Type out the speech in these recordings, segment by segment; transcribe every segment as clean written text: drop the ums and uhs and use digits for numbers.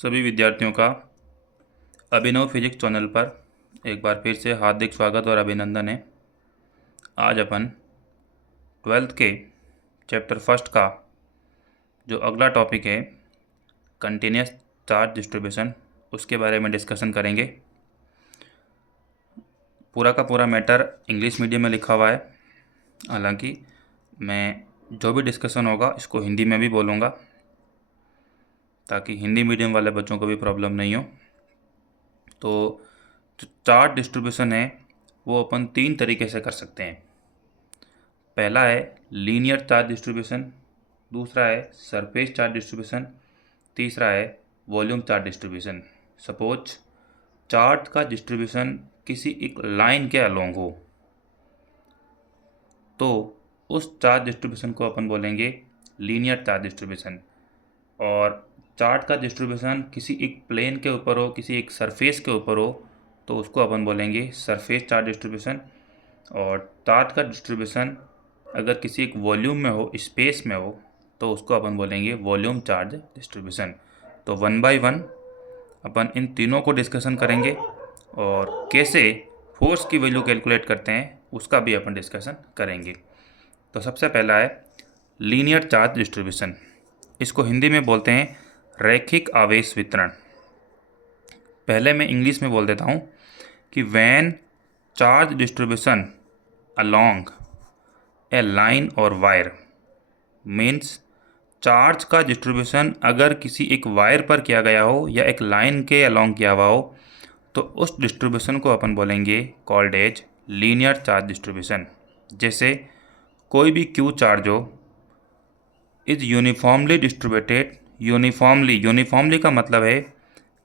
सभी विद्यार्थियों का अभिनव फिजिक्स चैनल पर एक बार फिर से हार्दिक स्वागत और अभिनंदन है। आज अपन 12th के चैप्टर फर्स्ट का जो अगला टॉपिक है कंटिन्यूस चार्ज डिस्ट्रीब्यूशन, उसके बारे में डिस्कशन करेंगे। पूरा का पूरा मैटर इंग्लिश मीडियम में लिखा हुआ है, हालांकि मैं जो भी डिस्कशन होगा इसको हिंदी में भी बोलूँगा ताकि हिंदी मीडियम वाले बच्चों को भी प्रॉब्लम नहीं हो। तो जो चार्ज डिस्ट्रीब्यूशन है वो अपन 3 तरीके से कर सकते हैं। पहला है लीनियर चार्ज डिस्ट्रीब्यूशन, दूसरा है सरफेस चार्ज डिस्ट्रीब्यूशन, तीसरा है volume charge distribution. Suppose charge का डिस्ट्रीब्यूशन किसी एक लाइन के अलोंग हो तो उस चार्ज डिस्ट्रीब्यूशन को अपन बोलेंगे लीनियर चार्ज डिस्ट्रीब्यूशन, और चार्ज का डिस्ट्रीब्यूशन किसी एक प्लेन के ऊपर हो, किसी एक सरफेस के ऊपर हो तो उसको अपन बोलेंगे सरफेस चार्ज डिस्ट्रीब्यूशन। और चार्ज का डिस्ट्रीब्यूशन अगर किसी एक वॉल्यूम में हो, स्पेस में हो, तो उसको अपन बोलेंगे वॉल्यूम चार्ज डिस्ट्रीब्यूशन। तो 1 बाय 1 अपन इन तीनों को डिस्कशन करेंगे और कैसे फोर्स की वैल्यू कैलकुलेट करते हैं उसका भी अपन डिस्कशन करेंगे। तो सबसे पहला है लीनियर चार्ज डिस्ट्रीब्यूशन, इसको हिंदी में बोलते हैं रैखिक आवेश वितरण। पहले मैं इंग्लिश में बोल देता हूँ कि when charge distribution along A line और वायर मीन्स चार्ज का डिस्ट्रीब्यूशन अगर किसी एक वायर पर किया गया हो या एक लाइन के अलोंग किया हुआ हो तो उस डिस्ट्रीब्यूशन को अपन बोलेंगे called as linear charge distribution. जैसे कोई भी क्यू चार्ज हो इज यूनिफॉर्मली डिस्ट्रीब्यूटेड, यूनिफॉर्मली का मतलब है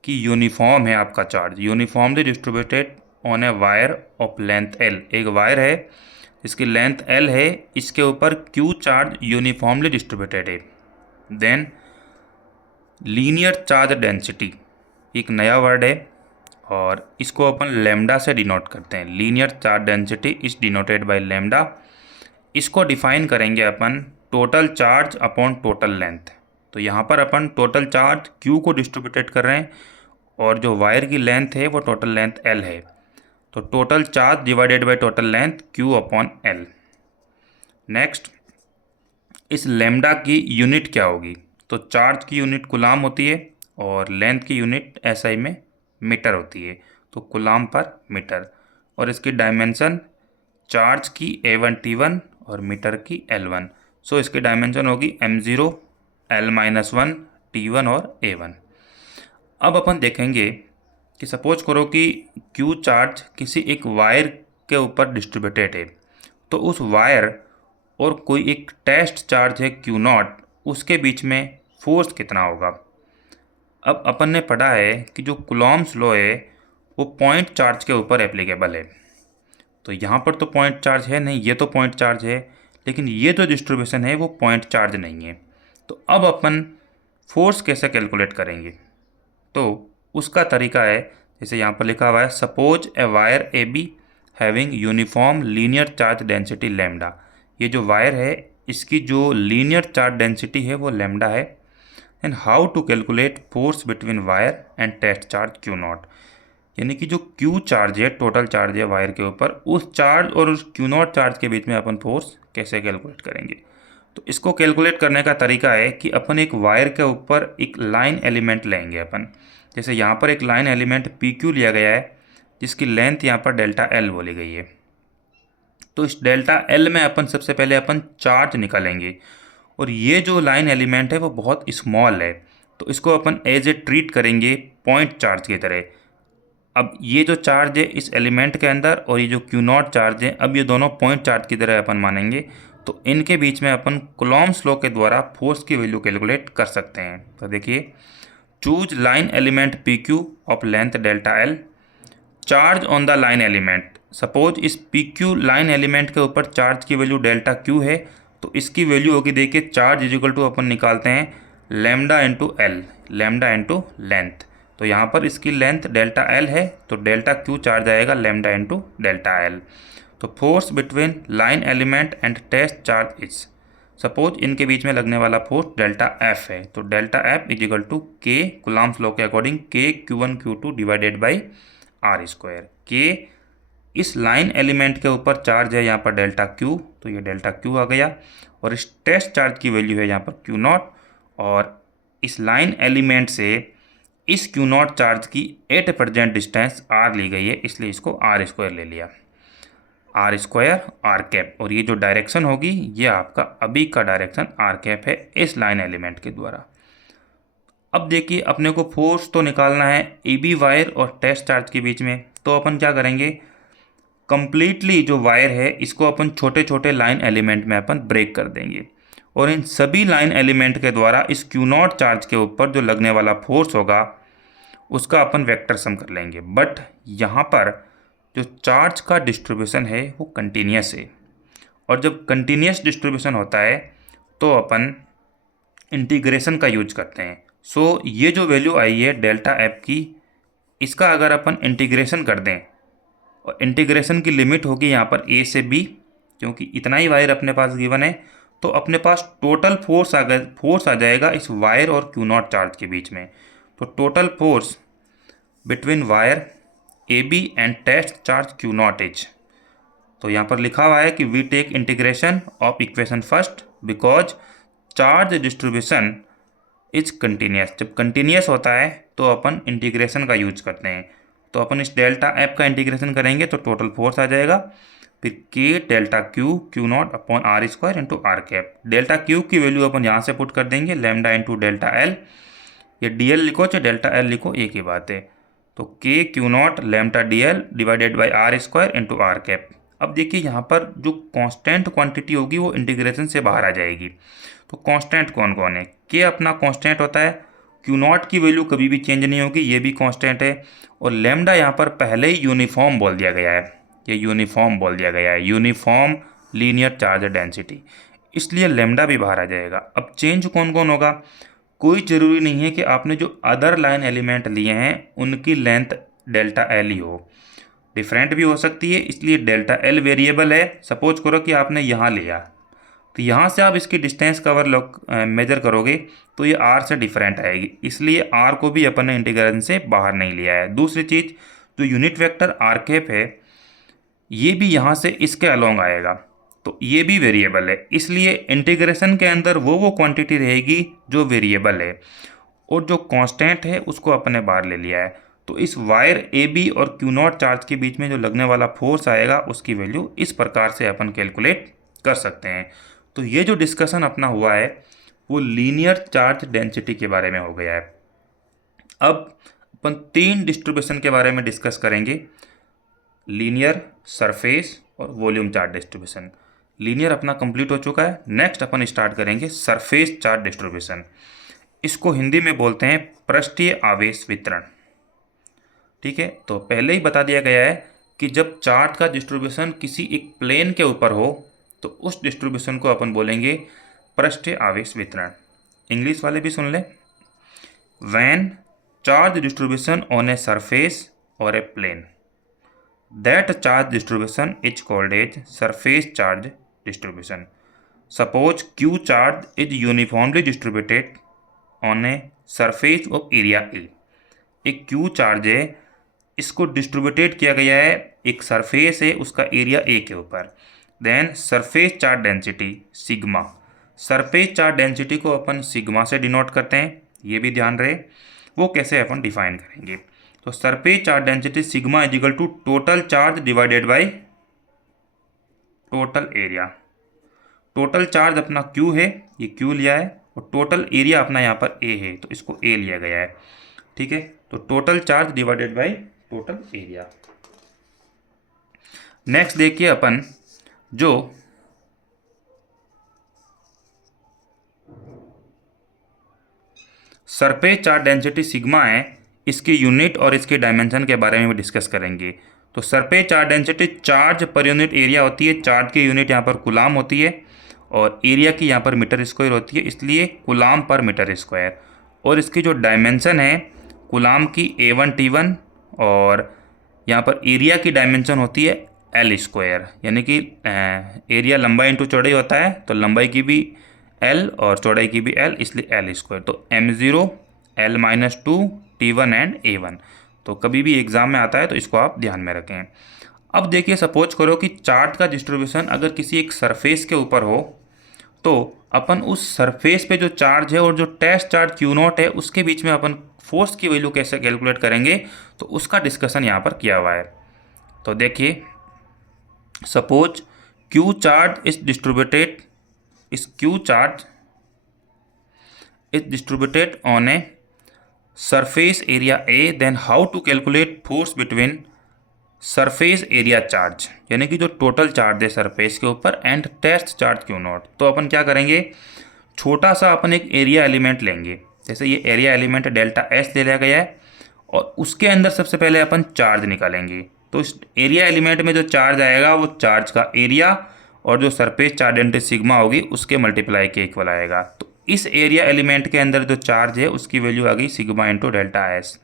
कि यूनिफॉर्म है आपका charge, uniformly distributed on a wire of length L. एक वायर है इसकी लेंथ एल है, इसके ऊपर क्यू चार्ज यूनिफॉर्मली डिस्ट्रीब्यूटेड है। देन लीनियर चार्ज डेंसिटी एक नया वर्ड है और इसको अपन लैम्डा से डिनोट करते हैं। Linear charge density is denoted by lambda. इसको डिफाइन करेंगे अपन total charge upon total length. तो यहाँ पर अपन टोटल चार्ज क्यू को डिस्ट्रीब्यूटेड कर रहे हैं और जो वायर की लेंथ है वो टोटल लेंथ एल है, तो total charge divided by total length Q upon L. Next, इस लेम्डा की यूनिट क्या होगी? तो चार्ज की यूनिट कुलाम होती है और लेंथ की यूनिट एसआई में मीटर होती है, तो कुलाम पर मीटर। और इसकी डायमेंशन चार्ज की A1 T1 और मीटर की L1, सो इसकी डायमेंशन होगी M0 L-1 T1 और A1। अब अपन देखेंगे कि सपोज करो कि क्यू चार्ज किसी एक वायर के ऊपर डिस्ट्रीब्यूटेड है, तो उस वायर और कोई एक टेस्ट चार्ज है क्यू नॉट, उसके बीच में फोर्स कितना होगा? अब अपन ने पढ़ा है कि जो कुलॉम्स लॉ है वो पॉइंट चार्ज के ऊपर एप्लीकेबल है। तो यहाँ पर तो पॉइंट चार्ज है नहीं, ये तो पॉइंट चार्ज है, लेकिन ये जो डिस्ट्रीब्यूशन है वो पॉइंट चार्ज नहीं है। तो अब अपन फोर्स कैसे कैलकुलेट करेंगे? तो उसका तरीका है, जैसे यहाँ पर लिखा हुआ है suppose a wire A be having uniform linear charge density lambda. ये जो वायर है इसकी जो लीनियर चार्ज डेंसिटी है वो लैम्डा है। And how to calculate force between wire and test charge Q naught, यानी कि जो क्यू चार्ज है, टोटल चार्ज है वायर के ऊपर, उस चार्ज और उस क्यू नॉट चार्ज के बीच में अपन फोर्स कैसे कैलकुलेट करेंगे? तो इसको कैलकुलेट करने का तरीका है कि अपन एक वायर के ऊपर एक लाइन एलिमेंट लेंगे अपन। जैसे यहाँ पर एक लाइन एलिमेंट पी क्यू लिया गया है जिसकी लेंथ यहाँ पर डेल्टा एल बोली गई है। तो इस डेल्टा एल में अपन सबसे पहले अपन चार्ज निकालेंगे और ये जो लाइन एलिमेंट है वो बहुत स्मॉल है, तो इसको अपन एज ए ट्रीट करेंगे पॉइंट चार्ज की तरह। अब ये जो चार्ज है इस एलिमेंट के अंदर और ये जो क्यू नॉट चार्ज है, अब ये दोनों पॉइंट चार्ज की तरह अपन मानेंगे, तो इनके बीच में अपन कुलॉम्स लॉ के द्वारा फोर्स की वैल्यू कैलकुलेट कर सकते हैं। तो देखिए, choose line element P Q of length delta L, charge on the line element. Suppose इस पी क्यू लाइन एलिमेंट के ऊपर चार्ज की वैल्यू डेल्टा क्यू है, तो इसकी वैल्यू होगी, देखिए चार्ज इज इक्वल टू अपन निकालते हैं lambda into L, lambda into length. तो यहाँ पर इसकी लेंथ डेल्टा एल है तो डेल्टा क्यू चार्ज आएगा लैम्डा इंटू डेल्टा एल। तो force between line element and test charge is, suppose इनके बीच में लगने वाला फोर्स डेल्टा एफ है, तो delta F is equal to K Coulomb's law के अकॉर्डिंग के Q1 Q2 divided by R square. के इस लाइन एलिमेंट के ऊपर चार्ज है यहाँ पर डेल्टा क्यू, तो ये डेल्टा क्यू आ गया, और इस टेस्ट चार्ज की वैल्यू है यहाँ पर क्यू नॉट, और इस लाइन एलिमेंट से इस क्यू नॉट चार्ज की एट प्रेजेंट डिस्टेंस आर ली गई है, इसलिए इसको आर स्क्वायर ले लिया, आर स्क्वायर आर कैप, और ये जो डायरेक्शन होगी ये आपका अभी का डायरेक्शन आर कैप है इस लाइन एलिमेंट के द्वारा। अब देखिए अपने को फोर्स तो निकालना है ए बी वायर और टेस्ट चार्ज के बीच में, तो अपन क्या करेंगे, कंप्लीटली जो वायर है इसको अपन छोटे छोटे लाइन एलिमेंट में अपन ब्रेक कर देंगे, और इन सभी लाइन एलिमेंट के द्वारा इस क्यू नॉट चार्ज के ऊपर जो लगने वाला फोर्स होगा उसका अपन वेक्टर सम कर लेंगे। बट यहाँ पर जो चार्ज का डिस्ट्रीब्यूशन है वो कंटिन्यूस है, और जब कंटिन्यूस डिस्ट्रीब्यूशन होता है तो अपन इंटीग्रेशन का यूज करते हैं। सो ये जो वैल्यू आई है डेल्टा एफ की, इसका अगर अपन इंटीग्रेशन कर दें, और इंटीग्रेशन की लिमिट होगी यहाँ पर ए से बी, क्योंकि इतना ही वायर अपने पास गिवन है, तो अपने पास टोटल फोर्स आ जाएगा इस वायर और क्यू नॉट चार्ज के बीच में। तो total force between wire A B and test charge Q naught is, तो यहाँ पर लिखा हुआ है कि we take integration of equation first because charge distribution is continuous. जब कंटिन्यूस होता है तो अपन इंटीग्रेशन का यूज करते हैं, तो अपन इस डेल्टा एफ का इंटीग्रेशन करेंगे तो टोटल फोर्स आ जाएगा, फिर K delta Q Q naught upon R square into R cap. Delta Q की वैल्यू अपन यहाँ से पुट कर देंगे लैम्डा इंटू डेल्टा एल, ये डी एल लिखो चाहे डेल्टा एल लिखो एक ही बात है, तो K Q naught lambda D L divided by R square into R cap. अब देखिए यहाँ पर जो कांस्टेंट क्वांटिटी होगी वो इंटीग्रेशन से बाहर आ जाएगी, तो कांस्टेंट कौन कौन है, के अपना कांस्टेंट होता है, क्यू नॉट की वैल्यू कभी भी चेंज नहीं होगी, ये भी कांस्टेंट है, और लैम्डा यहाँ पर पहले ही यूनिफॉर्म बोल दिया गया है, ये यूनिफॉर्म बोल दिया गया है, यूनिफॉर्म लीनियर चार्ज डेंसिटी, इसलिए लैम्डा भी बाहर आ जाएगा। अब चेंज कौन कौन होगा, कोई ज़रूरी नहीं है कि आपने जो अदर लाइन एलिमेंट लिए हैं उनकी लेंथ डेल्टा एल ही हो, डिफरेंट भी हो सकती है, इसलिए डेल्टा एल वेरिएबल है। सपोज करो कि आपने यहाँ लिया, तो यहाँ से आप इसकी डिस्टेंस कवर मेजर करोगे तो ये आर से डिफरेंट आएगी, इसलिए आर को भी अपन ने इंटीग्रेशन से बाहर नहीं लिया है। दूसरी चीज़, जो यूनिट वेक्टर आर कैप है ये भी यहाँ से इसके अलोंग आएगा, तो ये भी वेरिएबल है, इसलिए इंटीग्रेशन के अंदर वो क्वांटिटी रहेगी जो वेरिएबल है, और जो कांस्टेंट है उसको अपने बाहर ले लिया है। तो इस वायर ए बी और क्यू नॉट चार्ज के बीच में जो लगने वाला फोर्स आएगा उसकी वैल्यू इस प्रकार से अपन कैलकुलेट कर सकते हैं। तो ये जो डिस्कशन अपना हुआ है वो लीनियर चार्ज डेंसिटी के बारे में हो गया है। अब अपन तीन डिस्ट्रीब्यूशन के बारे में डिस्कस करेंगे, लीनियर, सरफेस और वॉल्यूम चार्ज डिस्ट्रीब्यूशन। लीनियर अपना कंप्लीट हो चुका है, नेक्स्ट अपन स्टार्ट करेंगे सरफेस चार्ज डिस्ट्रीब्यूशन। इसको हिंदी में बोलते हैं पृष्ठीय आवेश वितरण। ठीक है, तो पहले ही बता दिया गया है कि जब चार्ज का डिस्ट्रीब्यूशन किसी एक प्लेन के ऊपर हो तो उस डिस्ट्रीब्यूशन को अपन बोलेंगे पृष्ठीय आवेश वितरण। इंग्लिश वाले भी सुन लें, when charge distribution on a surface और ए plane that charge distribution is called as surface charge distribution. Suppose Q charge is uniformly distributed on a surface of area A. एक Q चार्ज है, इसको distributed किया गया है, एक surface है उसका एरिया A के ऊपर, then surface charge density sigma. Surface charge density को अपन सिग्मा से डिनोट करते हैं, ये भी ध्यान रहे, वो कैसे अपन डिफाइन करेंगे। तो surface charge density sigma is equal to total charge divided by total area. Total charge अपना Q है, ये Q लिया है, और टोटल एरिया अपना यहाँ पर A है तो इसको A लिया गया है। ठीक है, तो total charge divided by total area. Next देखिए अपन जो सरफेस चार्ज डेंसिटी सिग्मा है इसकी यूनिट और इसके डायमेंशन के बारे में भी डिस्कस करेंगे। तो surface charge density charge per unit area होती है, चार्ज की यूनिट यहाँ पर कूलाम होती है और एरिया की यहाँ पर मीटर स्क्वायर होती है, इसलिए कूलाम पर मीटर स्क्वायर। और इसकी जो डायमेंशन है कूलाम की A1 T1, और यहाँ पर एरिया की डायमेंशन होती है एल स्क्वायर, यानी कि एरिया लंबाई इंटू चौड़ाई होता है, तो लंबाई की भी एल और चौड़ाई की भी एल, इसलिए एल स्क्वायर। तो m0 L-2 T1 and A1। तो कभी भी एग्जाम में आता है तो इसको आप ध्यान में रखें। अब देखिए, सपोज करो कि चार्ज का डिस्ट्रीब्यूशन अगर किसी एक सरफेस के ऊपर हो, तो अपन उस सरफेस पे जो चार्ज है और जो टेस्ट चार्ज Q0 है उसके बीच में अपन फोर्स की वैल्यू कैसे कैलकुलेट करेंगे, तो उसका डिस्कशन यहाँ पर किया हुआ है। तो देखिए, suppose Q charge is distributed on a surface area A, then how to calculate force between surface area charge, यानी कि जो टोटल चार्ज है सरफेस के ऊपर एंड टेस्ट चार्ज Q0। तो अपन क्या करेंगे, छोटा सा अपन एक एरिया एलिमेंट लेंगे, जैसे ये एरिया एलिमेंट डेल्टा एस ले लिया गया है, और उसके अंदर सबसे पहले अपन चार्ज निकालेंगे। तो इस एरिया एलिमेंट में जो चार्ज आएगा वो चार्ज का एरिया और जो सरफेस चार्ज डेंसिटी सिग्मा होगी उसके मल्टीप्लाई के इक्वल आएगा। तो इस एरिया एलिमेंट के अंदर जो चार्ज है उसकी वैल्यू आ गई सिग्मा इंटू डेल्टा एस।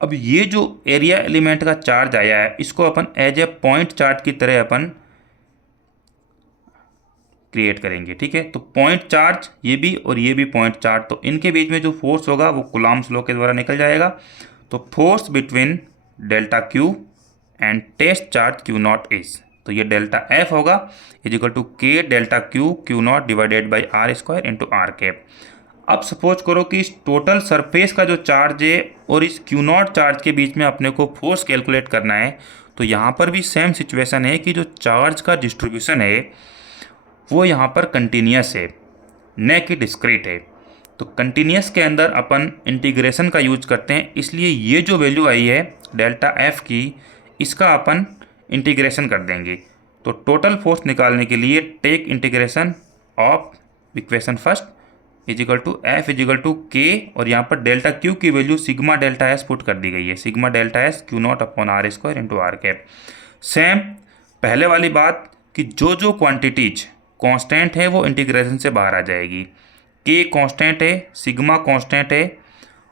अब ये जो एरिया एलिमेंट का चार्ज आया है इसको अपन एज ए पॉइंट चार्ज की तरह अपन क्रिएट करेंगे, ठीक है। तो पॉइंट चार्ज ये भी और ये भी पॉइंट चार्ज, तो इनके बीच में जो फोर्स होगा वो कुलाम्स लॉ के द्वारा निकल जाएगा। तो force between delta Q and test charge Q0 is, तो ये डेल्टा एफ होगा is equal to K delta Q Q0 divided by R square into R cap. अब सपोज करो कि इस टोटल सरफेस का जो चार्ज है और इस Q0 चार्ज के बीच में अपने को फोर्स कैलकुलेट करना है। तो यहाँ पर भी सेम सिचुएशन है कि जो चार्ज का डिस्ट्रीब्यूशन है वो यहाँ पर कंटिन्यूस है, न कि डिस्क्रीट है। तो कंटिन्यूस के अंदर अपन इंटीग्रेशन का यूज करते हैं, इसलिए ये जो वैल्यू आई है डेल्टा एफ की, इसका अपन इंटीग्रेशन कर देंगे। तो टोटल फोर्स निकालने के लिए take integration of equation first is equal to F is equal to K, और यहाँ पर डेल्टा क्यू की value sigma delta S put कर दी गई है, sigma delta S Q0 upon R square into R cap. Same पहले वाली बात कि जो क्वांटिटीज कांस्टेंट है वो इंटीग्रेशन से बाहर आ जाएगी। के कांस्टेंट है, सिग्मा कांस्टेंट है,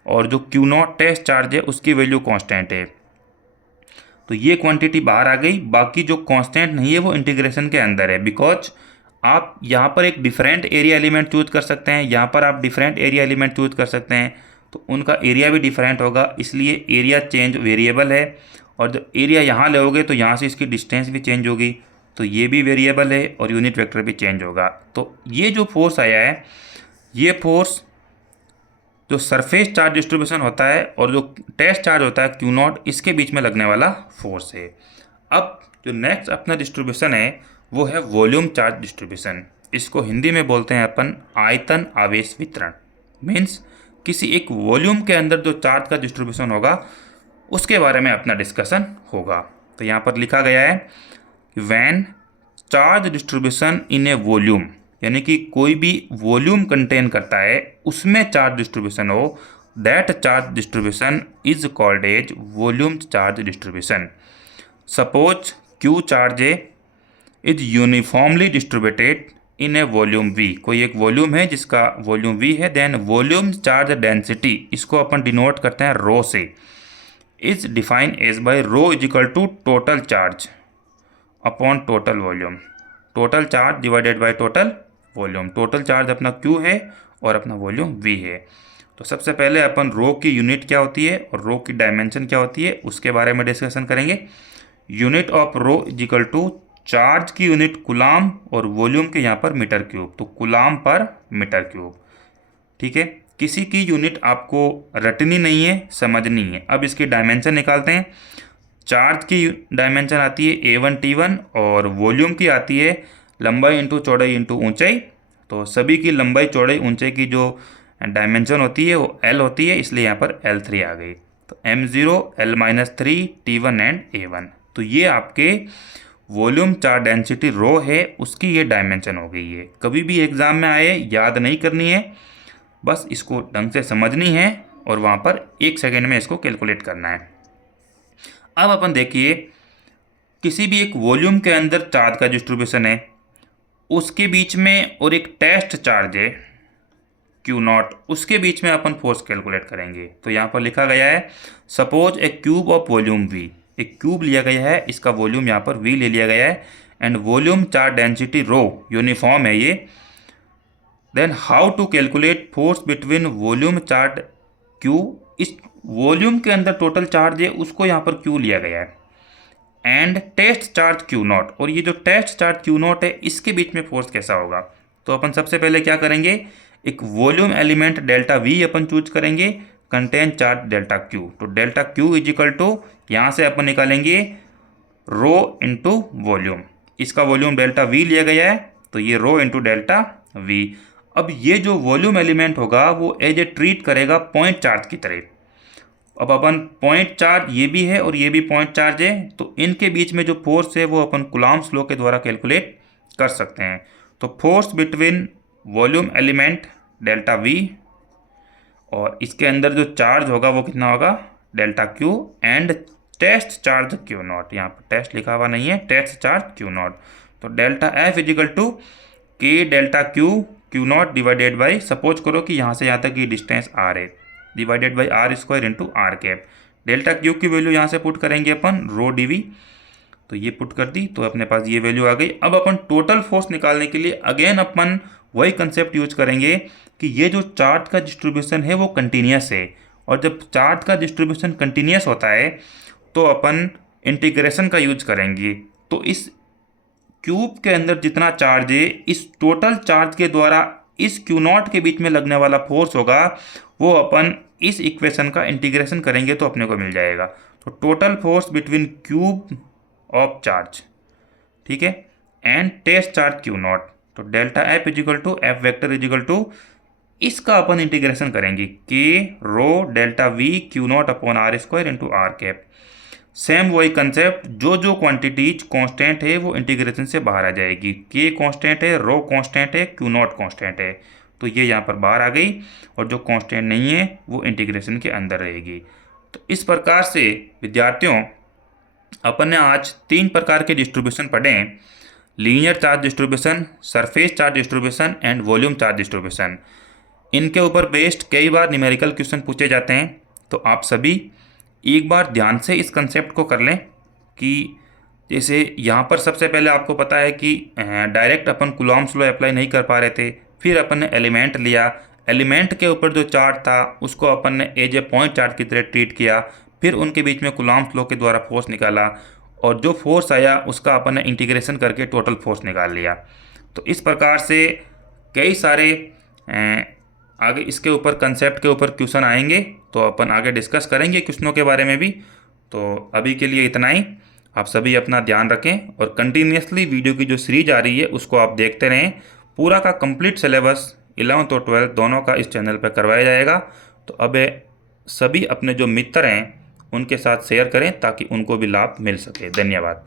और जो Q0 टेस्ट चार्ज है उसकी वैल्यू कांस्टेंट है। तो ये क्वांटिटी बाहर आ गई, बाकी जो कांस्टेंट नहीं है वो इंटीग्रेशन के अंदर है। बिकॉज आप यहाँ पर एक डिफरेंट एरिया एलिमेंट चूज कर सकते हैं, यहाँ पर आप डिफरेंट एरिया एलिमेंट चूज कर सकते हैं, तो उनका एरिया भी डिफरेंट होगा, इसलिए एरिया चेंज वेरिएबल है। और जब एरिया यहाँ लोगे तो यहाँ से इसकी डिस्टेंस भी चेंज होगी, तो ये भी वेरिएबल है और यूनिट वेक्टर भी चेंज होगा। तो ये जो फोर्स आया है, ये फोर्स जो सरफेस चार्ज डिस्ट्रीब्यूशन होता है और जो टेस्ट चार्ज होता है Q0, इसके बीच में लगने वाला फोर्स है। अब जो नेक्स्ट अपना डिस्ट्रीब्यूशन है वो है वॉल्यूम चार्ज डिस्ट्रीब्यूशन। इसको हिंदी में बोलते हैं अपन आयतन आवेश वितरण। मीन्स किसी एक वॉल्यूम के अंदर जो चार्ज का डिस्ट्रीब्यूशन होगा उसके बारे में अपना डिस्कशन होगा। तो यहाँ पर लिखा गया है when charge distribution in a volume, यानी कि कोई भी वॉल्यूम कंटेन करता है उसमें चार्ज डिस्ट्रीब्यूशन हो, that charge distribution is called as volume charge distribution. Suppose Q charge is uniformly distributed in a volume V, कोई एक वॉल्यूम है जिसका वॉल्यूम V है, देन वॉल्यूम चार्ज डेंसिटी, इसको अपन डिनोट करते हैं रो से, is define as by rho is equal to total charge upon total volume, total charge divided by total volume. Total charge अपना Q है और अपना वॉल्यूम V है। तो सबसे पहले अपन रो की यूनिट क्या होती है और रो की डायमेंशन क्या होती है उसके बारे में डिस्कशन करेंगे। Unit of rho is equal to charge की यूनिट कुलाम और वॉल्यूम के यहाँ पर मीटर क्यूब, तो कुलाम पर मीटर क्यूब, ठीक है। किसी की यूनिट आपको रटनी नहीं है, समझनी है। अब इसकी डायमेंशन निकालते हैं। चार्ज की डायमेंशन आती है A1 T1 और वॉल्यूम की आती है लंबाई इंटू चौड़ाई इंटू ऊंचाई। तो सभी की लंबाई चौड़ाई ऊंचाई की जो डायमेंशन होती है वो L होती है, इसलिए यहाँ पर L3 आ गई। तो M0 L-3 T1 and A1, तो ये आपके वॉल्यूम चार्ज डेंसिटी रो है उसकी ये डायमेंशन हो गई है। कभी भी एग्जाम में आए याद नहीं करनी है, बस इसको ढंग से समझनी है और वहाँ पर 1 सेकेंड में इसको कैलकुलेट करना है। अब अपन देखिए, किसी भी एक वॉल्यूम के अंदर चार्ज का डिस्ट्रीब्यूशन है, उसके बीच में और एक टेस्ट चार्ज है Q0, उसके बीच में अपन फोर्स कैलकुलेट करेंगे। तो यहाँ पर लिखा गया है suppose A cube of volume V, एक क्यूब लिया गया है, इसका वॉल्यूम यहाँ पर V ले लिया गया है and volume charge density rho uniform है ये। Then how to calculate force between volume charge Q, इस वॉल्यूम के अंदर टोटल चार्ज है उसको यहाँ पर Q लिया गया है and test charge Q naught, और ये जो टेस्ट चार्ज Q नॉट है इसके बीच में फोर्स कैसा होगा। तो अपन सबसे पहले क्या करेंगे, एक वॉल्यूम एलिमेंट डेल्टा V अपन चूज करेंगे, कंटेन चार्ज डेल्टा Q। तो delta Q is equal to यहाँ से अपन निकालेंगे रो इंटू वॉल्यूम, इसका वॉल्यूम डेल्टा V लिया गया है तो ये रो इंटू डेल्टा V। अब ये जो वॉल्यूम एलिमेंट होगा वो एज ए ट्रीट करेगा पॉइंट चार्ज की तरह। अब अपन पॉइंट चार्ज ये भी है और ये भी पॉइंट चार्ज है, तो इनके बीच में जो फोर्स है वो अपन कूलॉम्स लॉ के द्वारा कैलकुलेट कर सकते हैं। तो force between volume element delta V और इसके अंदर जो चार्ज होगा वो कितना होगा delta Q and test charge Q naught, यहाँ पर टेस्ट लिखा हुआ नहीं है, टेस्ट चार्ज Q नॉट। तो delta F is equal to K delta Q naught divided by, suppose करो कि यहाँ से यहाँ तक की डिस्टेंस R है, divided by R square into R cap. Delta Q की वैल्यू यहाँ से पुट करेंगे अपन रो dV, तो ये पुट कर दी तो अपने पास ये वैल्यू आ गई। अब अपन टोटल फोर्स निकालने के लिए अगेन अपन वही कंसेप्ट यूज करेंगे कि ये जो चार्ज का डिस्ट्रीब्यूशन है वो कंटिन्यूस है, और जब चार्ज का डिस्ट्रीब्यूशन कंटिन्यूस होता है तो अपन इंटीग्रेशन का यूज करेंगे। तो इस क्यूब के अंदर जितना चार्ज है इस टोटल चार्ज के द्वारा इस Q नॉट के बीच में लगने वाला फोर्स होगा वो अपन इस इक्वेशन का इंटीग्रेशन करेंगे तो अपने को मिल जाएगा। तो total force between cube of charge, ठीक है, and test charge Q naught, तो delta F is equal to F vector is equal to, इसका अपन इंटीग्रेशन करेंगे K rho delta V Q naught upon R square into R cap. Same वही concept, जो quantities constant है वो integration से बाहर आ जाएगी। K कांस्टेंट है, रो कांस्टेंट है, Q नॉट कांस्टेंट है, तो ये यहाँ पर बाहर आ गई, और जो कांस्टेंट नहीं है वो इंटीग्रेशन के अंदर रहेगी। तो इस प्रकार से विद्यार्थियों अपन ने आज 3 प्रकार के डिस्ट्रीब्यूशन पढ़े हैं, linear charge distribution, surface charge distribution and volume charge distribution. इनके ऊपर बेस्ड कई बार न्यूमेरिकल क्वेश्चन पूछे जाते हैं, तो आप सभी एक बार ध्यान से इस कंसेप्ट को कर लें कि जैसे यहाँ पर सबसे पहले आपको पता है कि डायरेक्ट अपन कूलॉम्स लॉ अप्लाई नहीं कर पा रहे थे, फिर अपन ने एलिमेंट लिया, एलिमेंट के ऊपर जो चार्ज था उसको अपन ने एज ए पॉइंट चार्ज की तरह ट्रीट किया, फिर उनके बीच में कूलॉम्स लॉ के द्वारा फोर्स निकाला, और जो फोर्स आया उसका अपन ने इंटीग्रेशन करके टोटल फोर्स निकाल लिया। तो इस प्रकार से कई सारे आगे इसके ऊपर कंसेप्ट के ऊपर क्वेश्चन आएंगे, तो अपन आगे डिस्कस करेंगे क्वेश्चनों के बारे में भी। तो अभी के लिए इतना ही, आप सभी अपना ध्यान रखें और कंटिन्यूसली वीडियो की जो सीरीज आ रही है उसको आप देखते रहें। पूरा का कंप्लीट सिलेबस 11th और 12th दोनों का इस चैनल पर करवाया जाएगा। तो अब सभी अपने जो मित्र हैं उनके साथ शेयर करें ताकि उनको भी लाभ मिल सके। धन्यवाद।